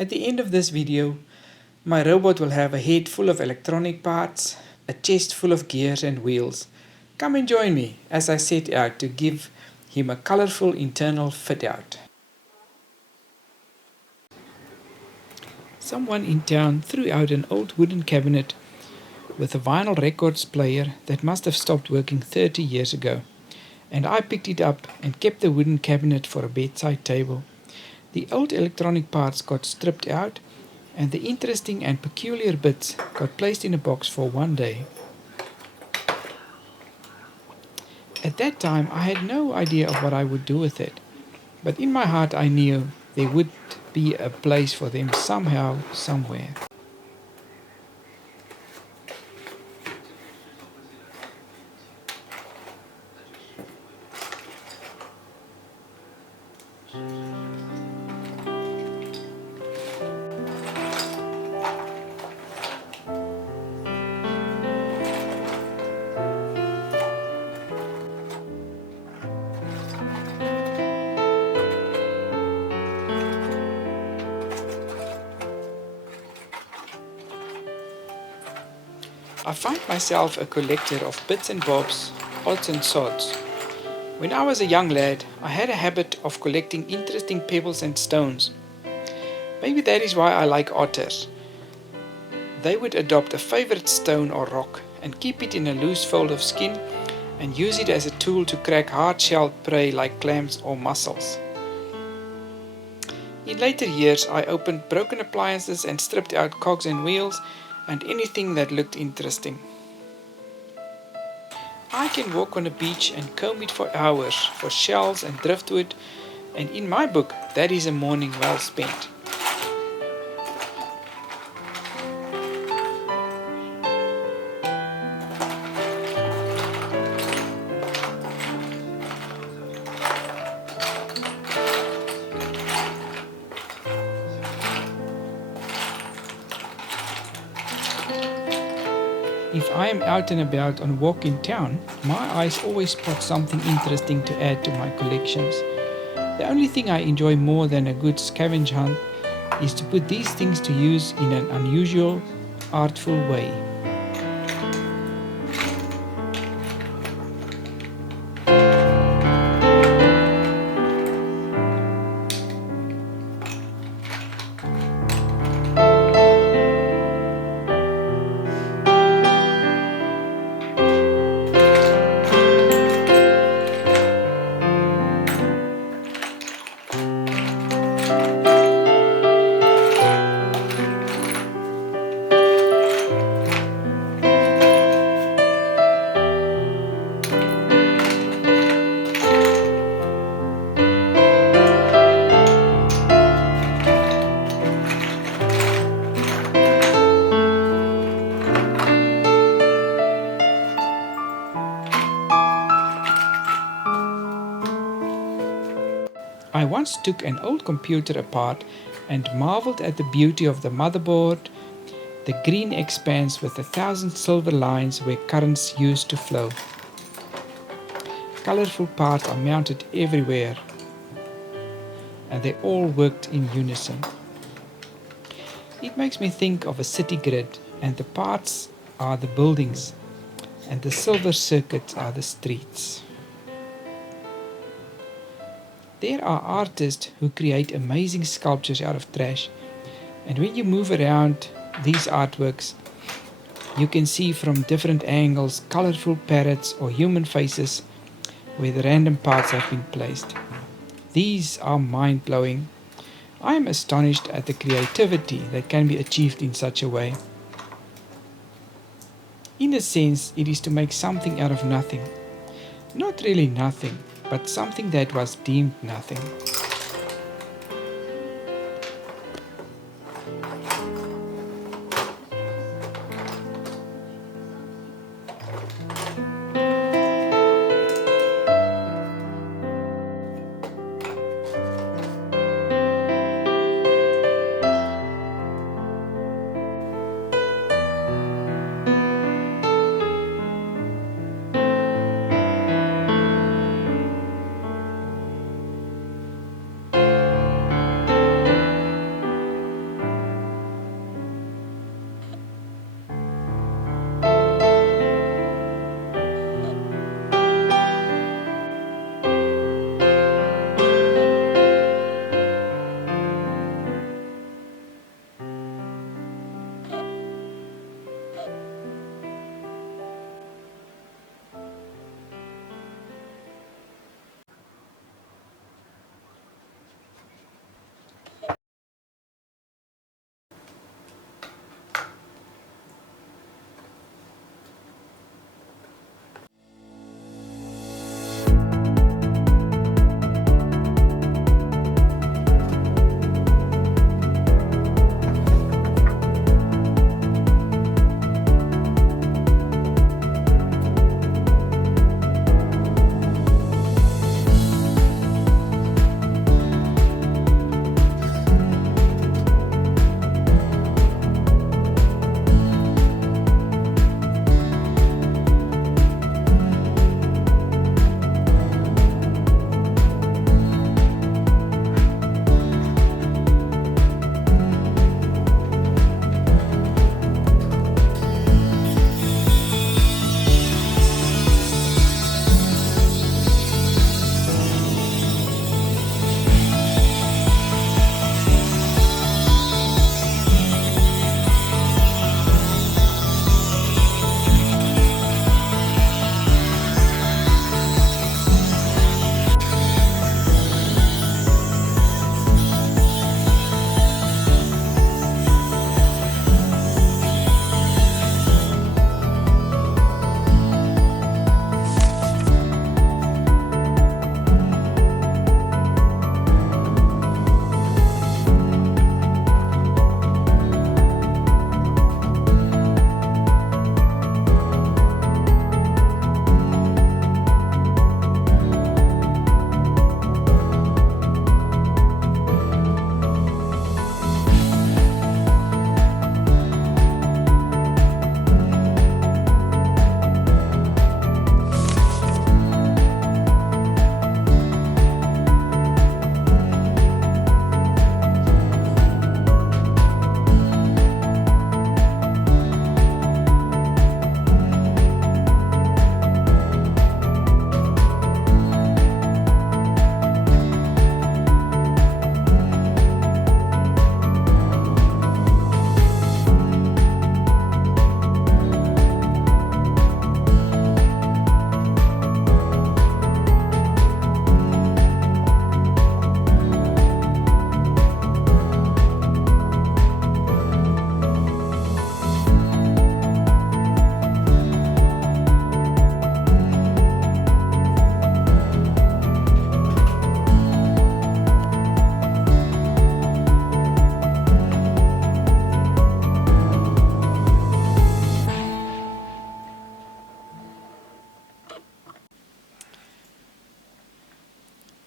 At the end of this video, my robot will have a head full of electronic parts, a chest full of gears and wheels. Come and join me as I set out to give him a colorful internal fit out. Someone in town threw out an old wooden cabinet with a vinyl records player that must have stopped working 30 years ago, and I picked it up and kept the wooden cabinet for a bedside table. The old electronic parts got stripped out, and the interesting and peculiar bits got placed in a box for one day. At that time I had no idea of what I would do with it, but in my heart I knew there would be a place for them somehow, somewhere. I find myself a collector of bits and bobs, odds and sods. When I was a young lad, I had a habit of collecting interesting pebbles and stones. Maybe that is why I like otters. They would adopt a favorite stone or rock and keep it in a loose fold of skin and use it as a tool to crack hard-shelled prey like clams or mussels. In later years, I opened broken appliances and stripped out cogs and wheels and anything that looked interesting. I can walk on a beach and comb it for hours for shells and driftwood, and in my book, that is a morning well spent. If I am out and about on a walk in town, my eyes always spot something interesting to add to my collections. The only thing I enjoy more than a good scavenge hunt is to put these things to use in an unusual, artful way. I once took an old computer apart and marveled at the beauty of the motherboard, the green expanse with 1,000 silver lines where currents used to flow. Colorful parts are mounted everywhere, and they all worked in unison. It makes me think of a city grid, and the parts are the buildings, and the silver circuits are the streets. There are artists who create amazing sculptures out of trash, and when you move around these artworks, you can see from different angles colorful parrots or human faces where the random parts have been placed. These are mind-blowing. I am astonished at the creativity that can be achieved in such a way. In a sense, it is to make something out of nothing. Not really nothing, but something that was deemed nothing.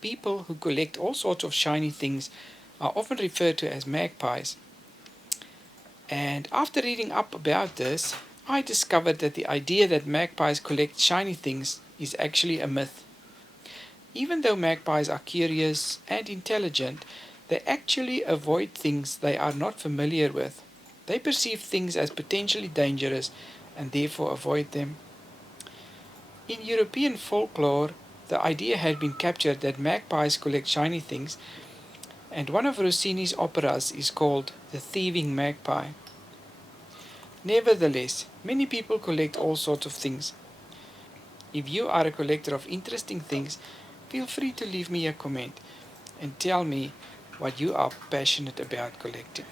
People who collect all sorts of shiny things are often referred to as magpies. And after reading up about this, I discovered that the idea that magpies collect shiny things is actually a myth. Even though magpies are curious and intelligent, they actually avoid things they are not familiar with. They perceive things as potentially dangerous and therefore avoid them. In European folklore, the idea had been captured that magpies collect shiny things, and one of Rossini's operas is called The Thieving Magpie. Nevertheless, many people collect all sorts of things. If you are a collector of interesting things, feel free to leave me a comment and tell me what you are passionate about collecting.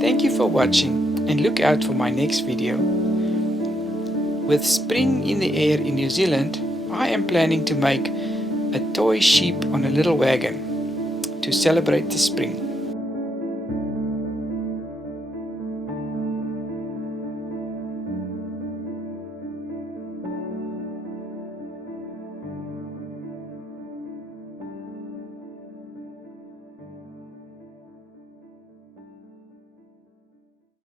Thank you for watching and look out for my next video. With spring in the air in New Zealand, I am planning to make a toy sheep on a little wagon to celebrate the spring.